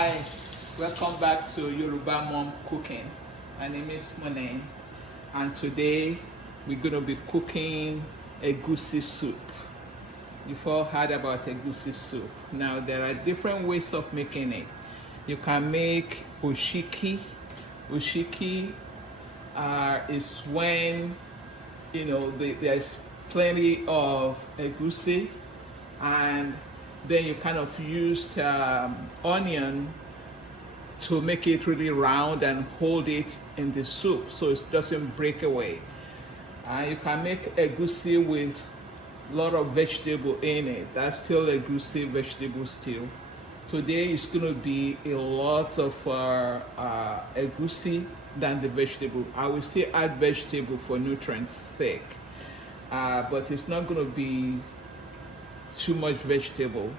Hi, welcome back to Yoruba Mom Cooking. My name is Monet, and today we're going to be cooking egusi soup. You've all heard about egusi soup. Now there are different ways of making it. You can make oshiki. Oshiki is when there's plenty of egusi, and then you kind of used onion to make it really round and hold it in the soup so it doesn't break away. You can make egusi with a lot of vegetable in it. That's still egusi vegetable stew. Today is going to be a lot of egusi than the vegetable. I will still add vegetable for nutrients sake, but it's not going to be too much vegetable.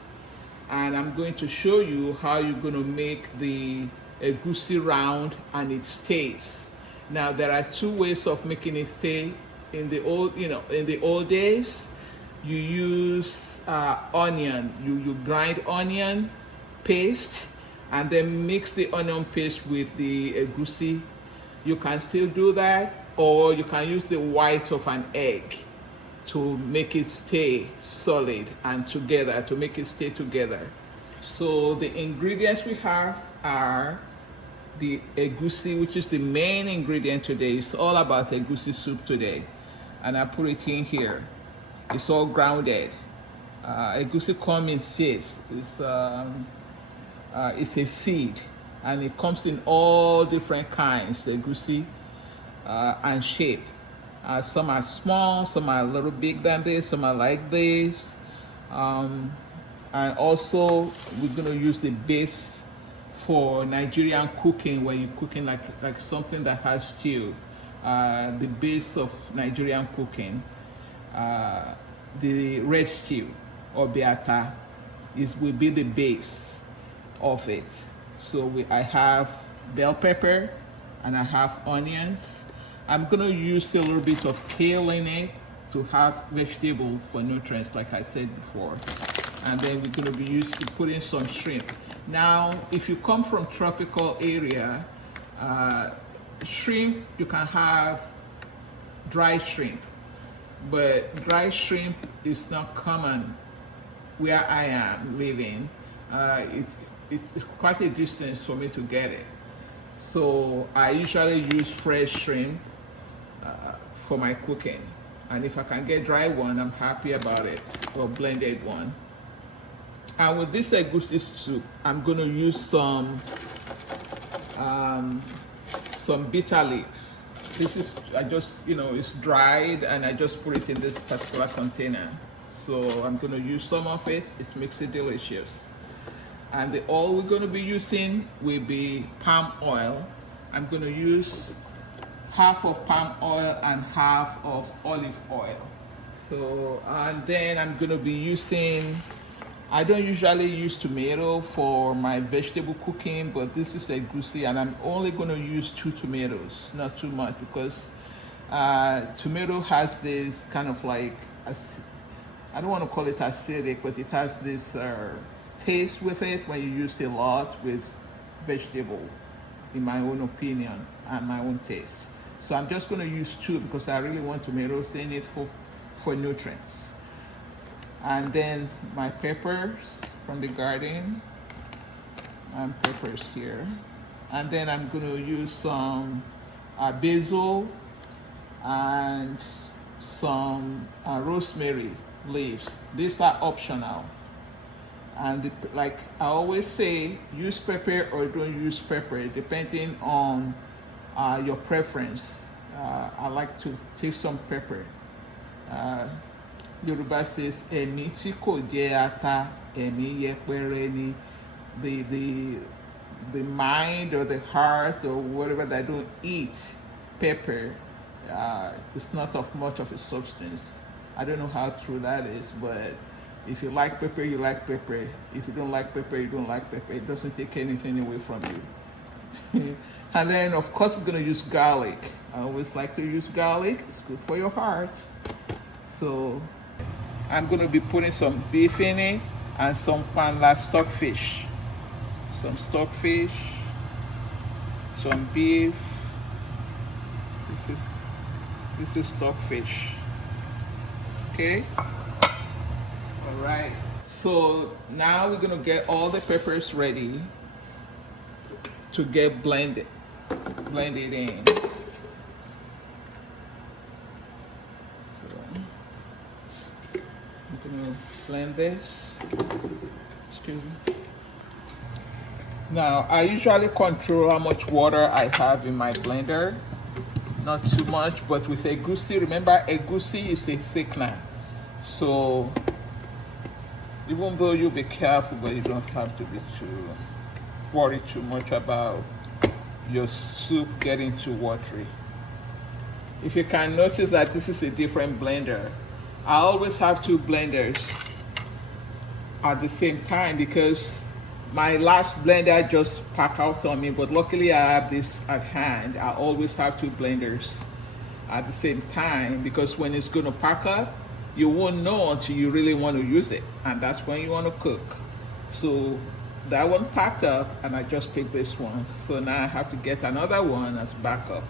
And I'm going to show you how you're going to make the egusi round and it stays. Now there are two ways of making it stay. In the old days, you use onion. You grind onion paste and then mix the onion paste with the egusi. You can still do that, or you can use the white of an egg to make it stay solid and together, to make it stay together. So the ingredients we have are the egusi, which is the main ingredient today. It's all about egusi soup today, and I put it in here. It's all grounded. Egusi comes in seeds. It's a seed, and it comes in all different kinds, egusi, and shape. Some are small, some are a little big than this, some are like this. And also, we're going to use the base for Nigerian cooking, where you're cooking like something that has stew. The base of Nigerian cooking, the red stew or beata, will be the base of it. So I have bell pepper and I have onions. I'm going to use a little bit of kale in it to have vegetable for nutrients, like I said before. And then we're going to be putting some shrimp. Now, if you come from tropical area, shrimp, you can have dry shrimp. But dry shrimp is not common where I am living. It's quite a distance for me to get it. So I usually use fresh shrimp for my cooking, and if I can get dry one, I'm happy about it, or blended one. And with this egusi soup, I'm going to use some bitter leaf. This is, it's dried, and I just put it in this particular container. So I'm going to use some of it. It makes it delicious. And the oil we're going to be using will be palm oil. I'm going to use half of palm oil and half of olive oil. So, and then I'm going to be using, I don't usually use tomato for my vegetable cooking, but this is egusi, and I'm only going to use 2 tomatoes, not too much, because tomato has this kind of like, I don't want to call it acidic, but it has this taste with it when you use a lot with vegetable, in my own opinion and my own taste. So I'm just going to use 2 because I really want tomatoes in it for nutrients. And then my peppers from the garden, and peppers here. And then I'm going to use some basil and some rosemary leaves. These are optional. And like I always say, use pepper or don't use pepper, depending on your preference. I like to take some pepper. Yoruba says, "Emi tí kò jẹ ata, ẹ̀mí yẹpẹrẹ ni." The mind or the heart or whatever that don't eat pepper, it's not of much of a substance. I don't know how true that is, but if you like pepper, you like pepper. If you don't like pepper, you don't like pepper. It doesn't take anything away from you. And then, of course, we're going to use garlic. I always like to use garlic. It's good for your heart. So I'm going to be putting some beef in it and some pan stockfish. some stockfish, some beef. This is stockfish. Okay. All right. So now we're gonna get all the peppers ready to get blended in. So I'm gonna blend this. Excuse me. Now I usually control how much water I have in my blender. Not too much, but with egusi, remember egusi is a thickener. So even though you'll be careful, but you don't have to be too worried too much about your soup getting too watery. If you can notice that this is a different blender, I always have two blenders at the same time because my last blender just packed out on me, but luckily I have this at hand. I always have two blenders at the same time because when it's going to pack up, you won't know until you really want to use it, and that's when you want to cook. So that one packed up and I just picked this one. So now I have to get another one as backup.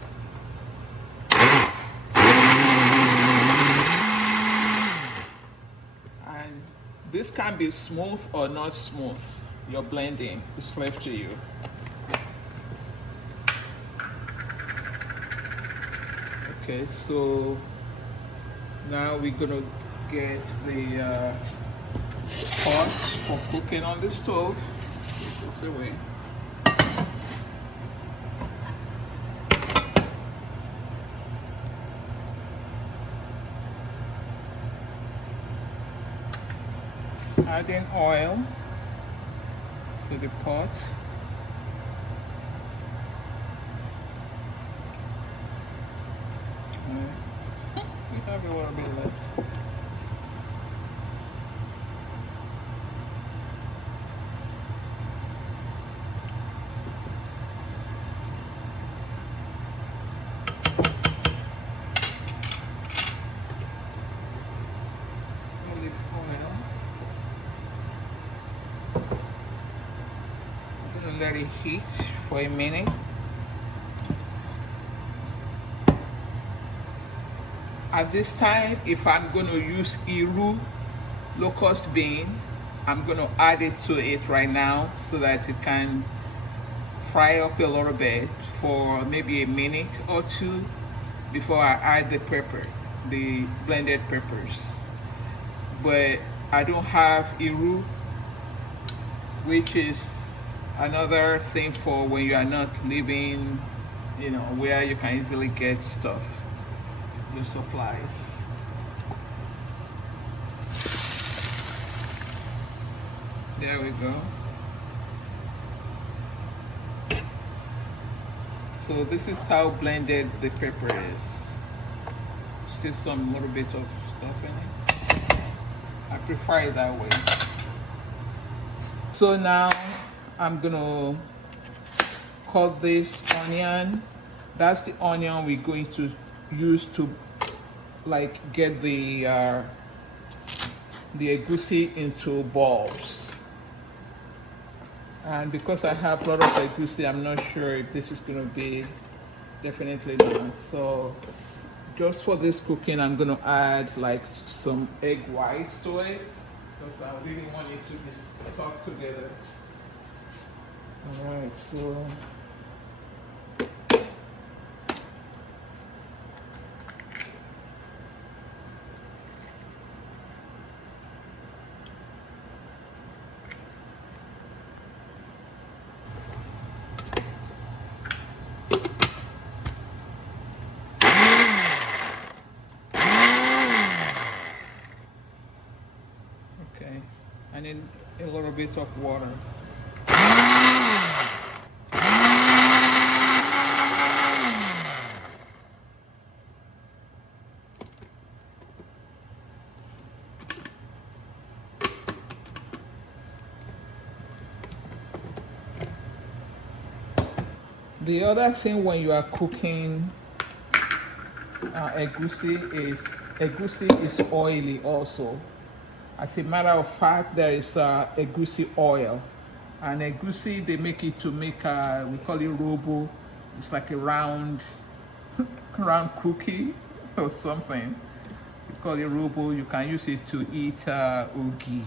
And this can be smooth or not smooth. Your blending is left to you. Okay, so now we're gonna get the pot for cooking on the stove. Take this away. Adding oil to the pot. We have a little bit left. Olive oil. I'm gonna let it heat for a minute. At this time, if I'm going to use Iru locust bean, I'm going to add it to it right now so that it can fry up a little bit for maybe a minute or two before I add the pepper, the blended peppers. But I don't have Iru, which is another thing for when you are not living, where you can easily get stuff. Your supplies. There we go. So this is how blended the pepper is. Still some little bit of stuff in it. I prefer it that way. So now I'm gonna cut this onion. That's the onion we're going to use to get the egusi into balls. And because I have a lot of egusi, I'm not sure if this is going to be, definitely not. So just for this cooking, I'm going to add some egg whites to it because I really want it to be stuck together. All right, so and then a little bit of water. The other thing when you are cooking egusi is oily also. As a matter of fact, there is egusi oil And egusi, they make it to make, we call it robo. It's like a round, round cookie or something. We call it robo. You can use it to eat ogi,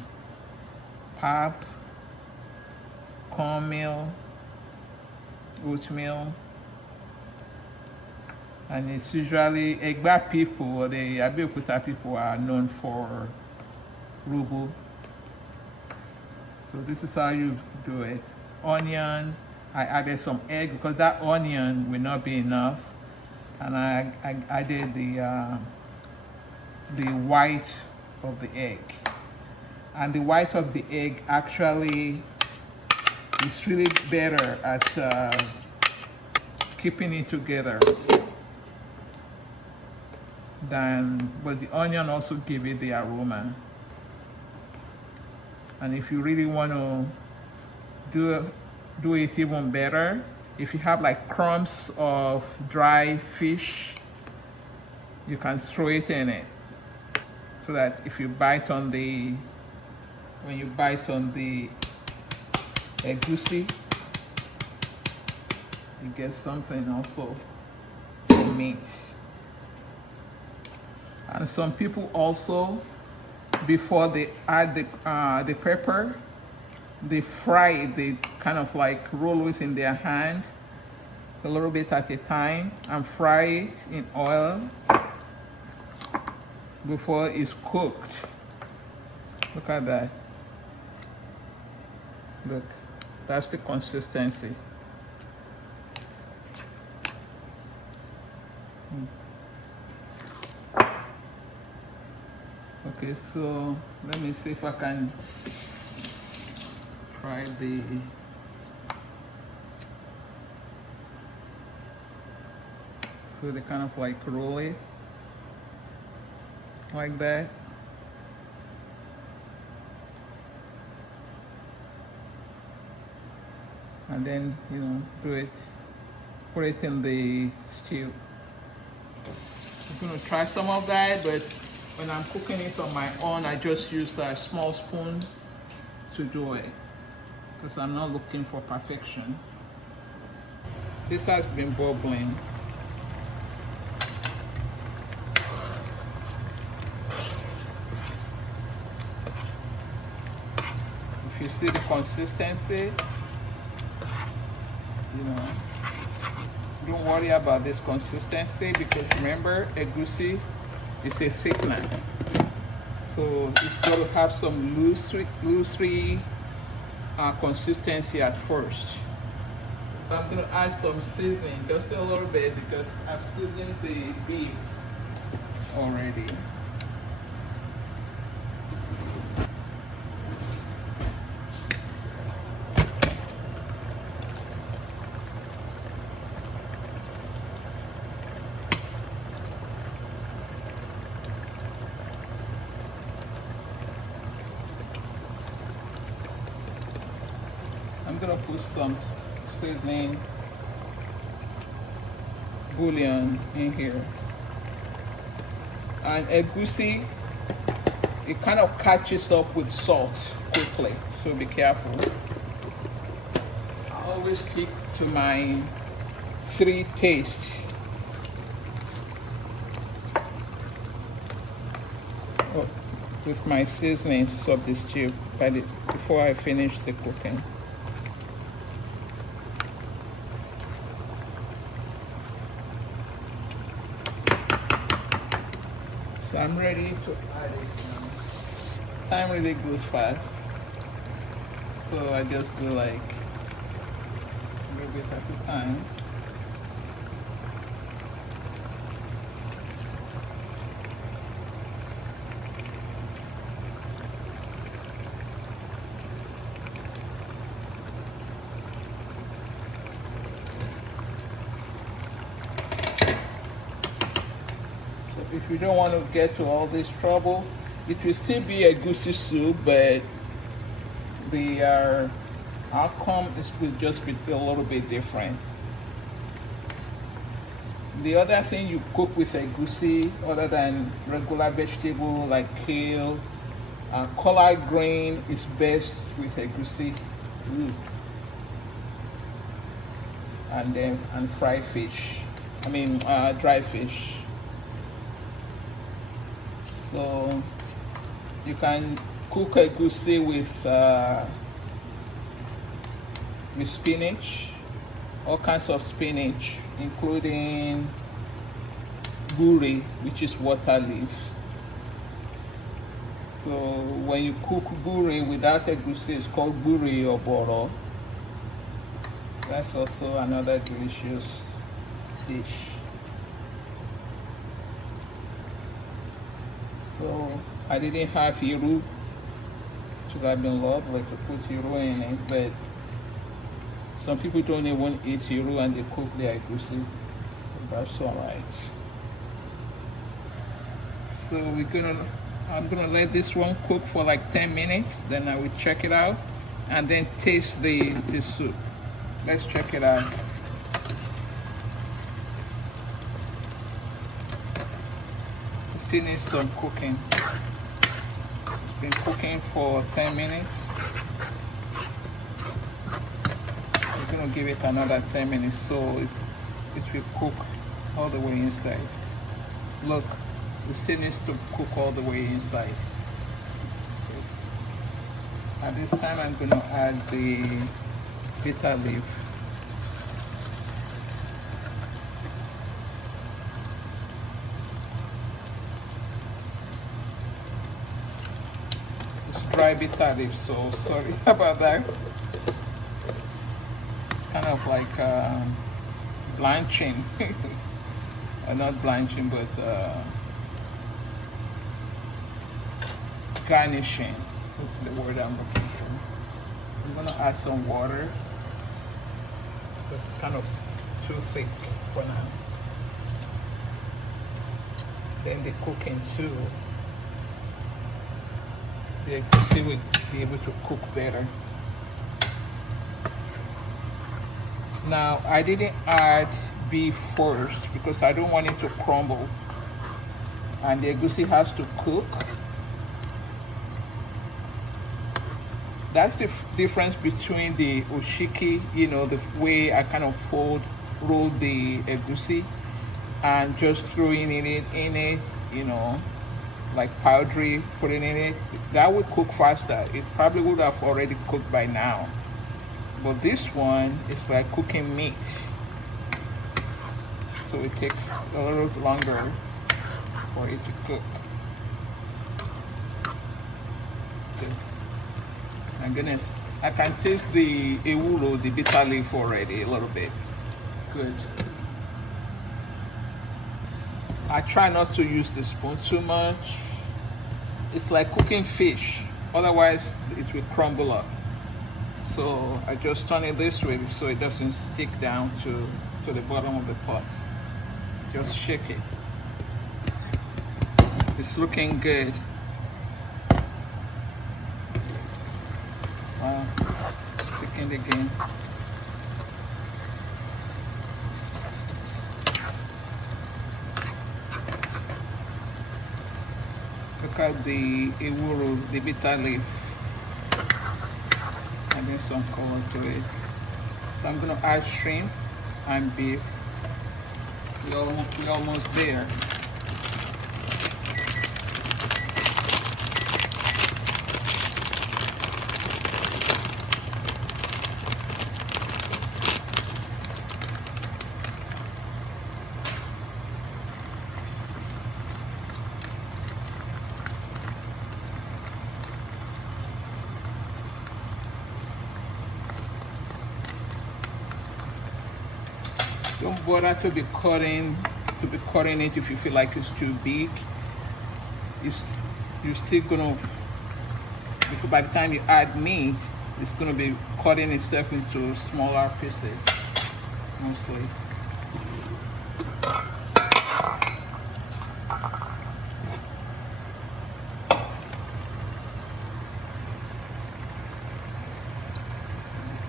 pap, cornmeal, oatmeal. And it's usually Egba people or the Abeokuta people are known for robo. So this is how you do it. Onion, I added some egg because that onion will not be enough. And I added the white of the egg. And the white of the egg actually is really better at keeping it together but the onion also give it the aroma. And if you really want to do it even better, if you have like crumbs of dry fish, you can throw it in it, so that if you bite on the egusi, you get something also from meat. And some people also, before they add the pepper, they fry it. They kind of like roll it in their hand a little bit at a time and fry it in oil before it's cooked. Look at that. Look, that's the consistency. Okay, so let me see if I can try so they kind of like roll it like that. And then, put it in the stew. I'm gonna try some of that, but when I'm cooking it on my own, I just use a small spoon to do it, because I'm not looking for perfection. This has been bubbling. If you see the consistency, don't worry about this consistency, because remember, egusi is a thickener, so it's got to have some loosey consistency at first. I'm going to add some seasoning, just a little bit, because I've seasoned the beef already. I'm gonna put some seasoning bouillon in here. And egusi, it kind of catches up with salt quickly, so be careful. I always stick to my 3 tastes. With my seasonings of the stew before I finish the cooking. So I'm ready to add it now. Time really goes fast, so I just go like a little bit at a time. If you don't want to get to all this trouble, it will still be a egusi soup, but the outcome will just be a little bit different. The other thing you cook with egusi, other than regular vegetable like kale, collard green is best with egusi. And then fried fish. I mean dry fish. So you can cook egusi with spinach, all kinds of spinach, including guri, which is water leaf. So when you cook guri without egusi, it's called guri or boro. That's also another delicious dish. So I didn't have iru. Should have been lovely to put iru in it, but some people don't even eat iru and they cook their egusi. That's all right. So I'm gonna let this one cook for like 10 minutes. Then I will check it out and then taste the soup. Let's check it out. It still needs some cooking. It's been cooking for 10 minutes. We're gonna give it another 10 minutes so it will cook all the way inside. Look, it still needs to cook all the way inside. So, at this time I'm gonna add the bitter leaf. It's dry bitter leaf, so sorry about that. Kind of like blanching, or not blanching, but garnishing. That's the word I'm looking for. I'm gonna add some water because it's kind of too thick for now. Then the cooking too. The egusi will be able to cook better. Now I didn't add beef first because I don't want it to crumble, and the egusi has to cook. That's the difference between the oshiki, you know, the way I kind of roll the egusi, and just throwing it in it, you know, like powdery, putting in it. That would cook faster. It probably would have already cooked by now. But this one is like cooking meat. So it takes a little longer for it to cook. Good. My goodness, I can taste the ewuro, the bitter leaf already a little bit. Good. I try not to use the spoon too much. It's like cooking fish, otherwise it will crumble up. So I just turn it this way so it doesn't stick down to the bottom of the pot. Just shake it. It's looking good. Sticking again. Look at the ewuro, the bitter leaf. Adding some color to it. So I'm gonna add shrimp and beef. We're almost there. Don't bother to be cutting it if you feel like it's too big. You're still gonna, because by the time you add meat, it's gonna be cutting itself into smaller pieces, mostly.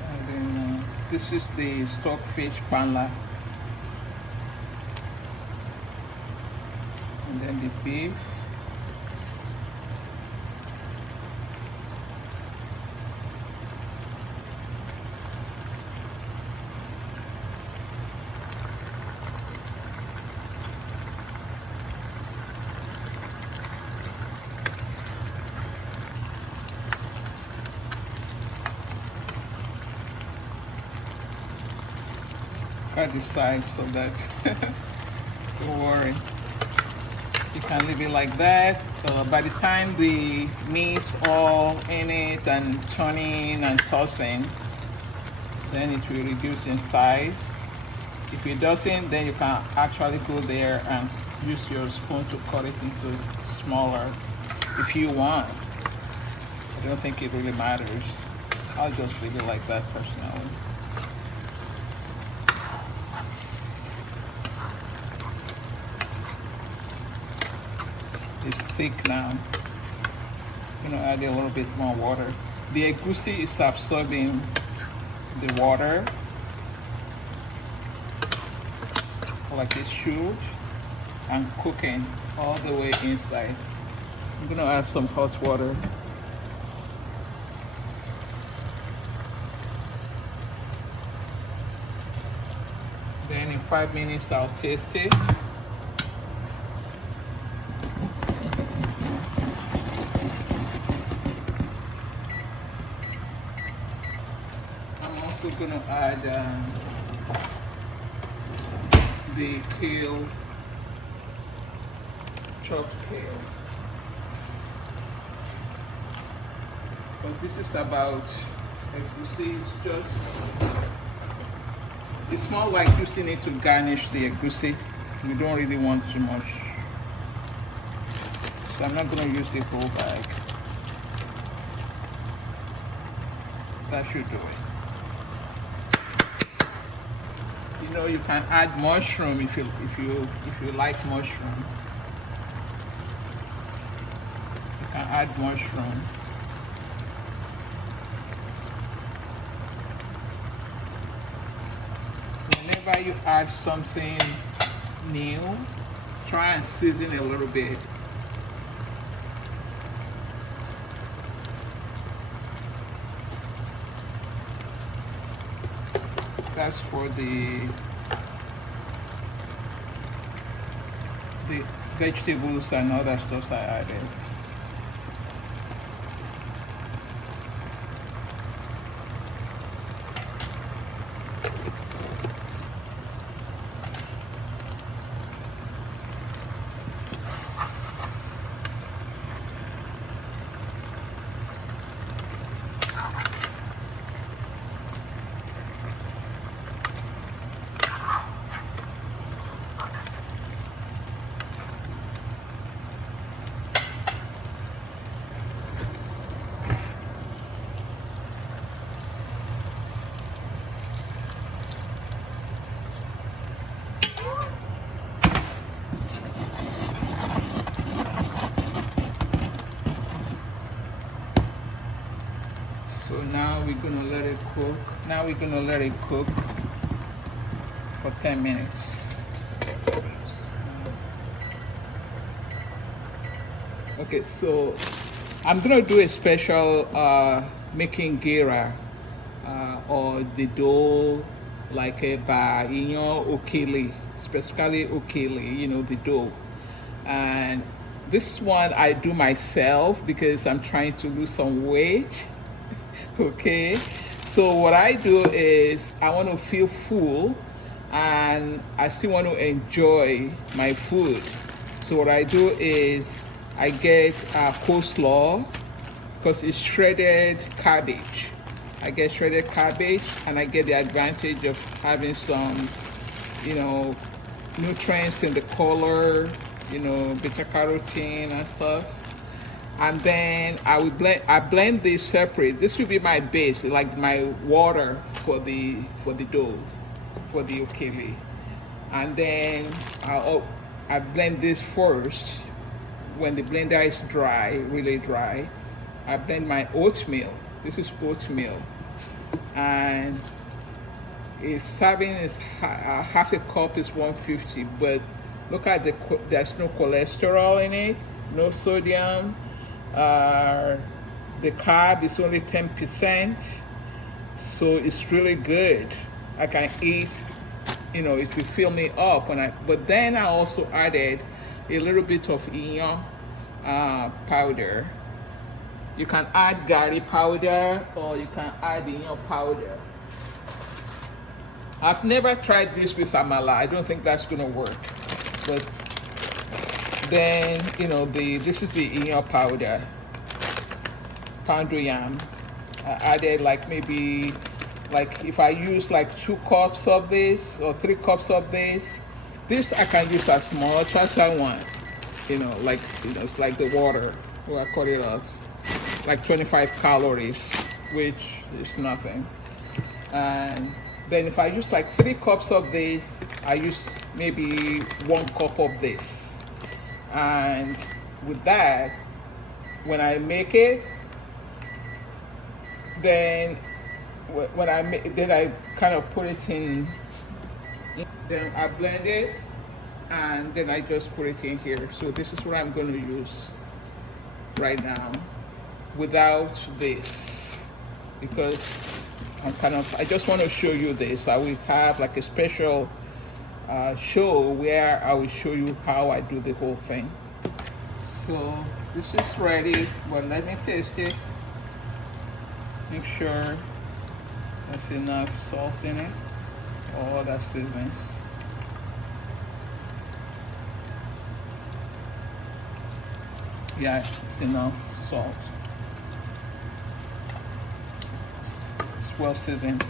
And then this is the stockfish panla. And then the beef. Cut the size so that don't worry. You can leave it like that. By the time the meat's all in it and turning and tossing, then it will reduce in size. If it doesn't, then you can actually go there and use your spoon to cut it into smaller if you want. I don't think it really matters. I'll just leave it like that personally. It's thick now. I'm gonna add a little bit more water. The egusi is absorbing the water like it should and cooking all the way inside. I'm gonna add some hot water. Then in 5 minutes I'll taste it. I'm also gonna add the kale, chopped kale. But this is about, as you see, it's more like using it to garnish the egusi. We don't really want too much. So I'm not going to use the whole bag. That should do it. You know, you can add mushroom if you like mushroom. You can add mushroom. Whenever you add something new, try and season a little bit. That's for the vegetables and other stuff I added. So now we're gonna let it cook. Now we're gonna let it cook for 10 minutes. Okay, so I'm gonna do a special making gira or the dough like a Bouillon okele, specifically okele, you know, the dough. And this one I do myself because I'm trying to lose some weight. Okay, so what I do is I want to feel full and I still want to enjoy my food. So what I do is I get coleslaw because it's shredded cabbage. I get shredded cabbage and I get the advantage of having some, you know, nutrients in the color, you know, beta carotene and stuff. And then I blend this separate. This will be my base, like my water for the dough, for the okele. And then I blend this first. When the blender is dry, really dry, I blend my oatmeal. This is oatmeal, and it's serving is half a cup is 150. But look at there's no cholesterol in it, no sodium. The carb is only 10%, so it's really good. I can eat, you know, it will fill me up. But then I also added a little bit of Bouillon powder. You can add gari powder or you can add Bouillon powder. I've never tried this with amala. I don't think that's gonna work. But then, you know, this is the Egusi powder, pound yam. I added like maybe, like if I use like 2 cups of this or 3 cups of this I can use as much as I want. You know, like, you know, it's like the water, what I call it of, like 25 calories, which is nothing. And then if I use like 3 cups of this, I use maybe 1 cup of this. And with that, when I make it, then when I make, then I kind of put it in, then I blend it, and then I just put it in here. So this is what I'm going to use right now without this, because I just want to show you this. I will have like a special show where I will show you how I do the whole thing. So this is ready, but let me taste it. Make sure there's enough salt in it, all that seasonings. Yeah, it's enough salt. It's well seasoned.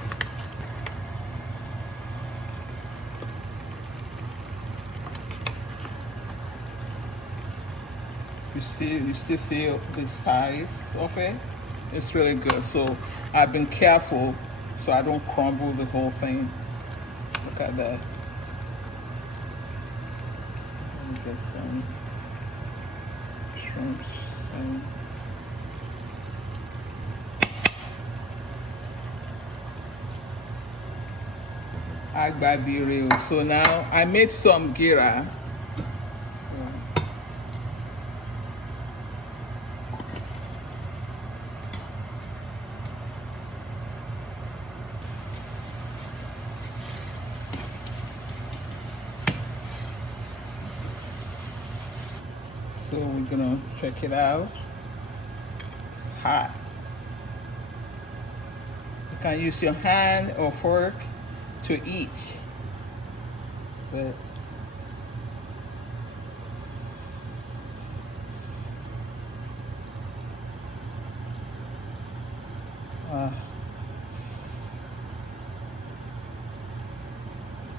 You still see the size of it. It's really good. So I've been careful so I don't crumble the whole thing. Look at that. Let me get some shrimps. Agbabiru. So now I made some gira. So we're gonna check it out. It's hot. You can use your hand or fork to eat, but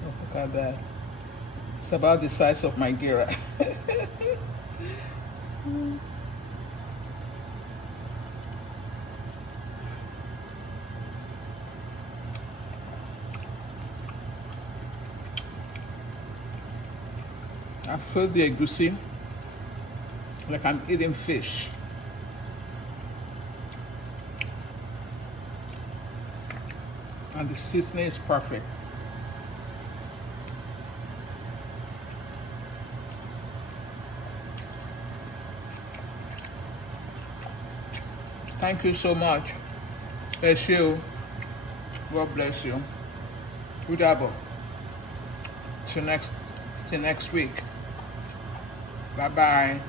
look at that. It's about the size of my gira. I feel the egusi like I'm eating fish. And the seasoning is perfect. Thank you so much. Bless you. God bless you. Good double. Till next week. Bye bye.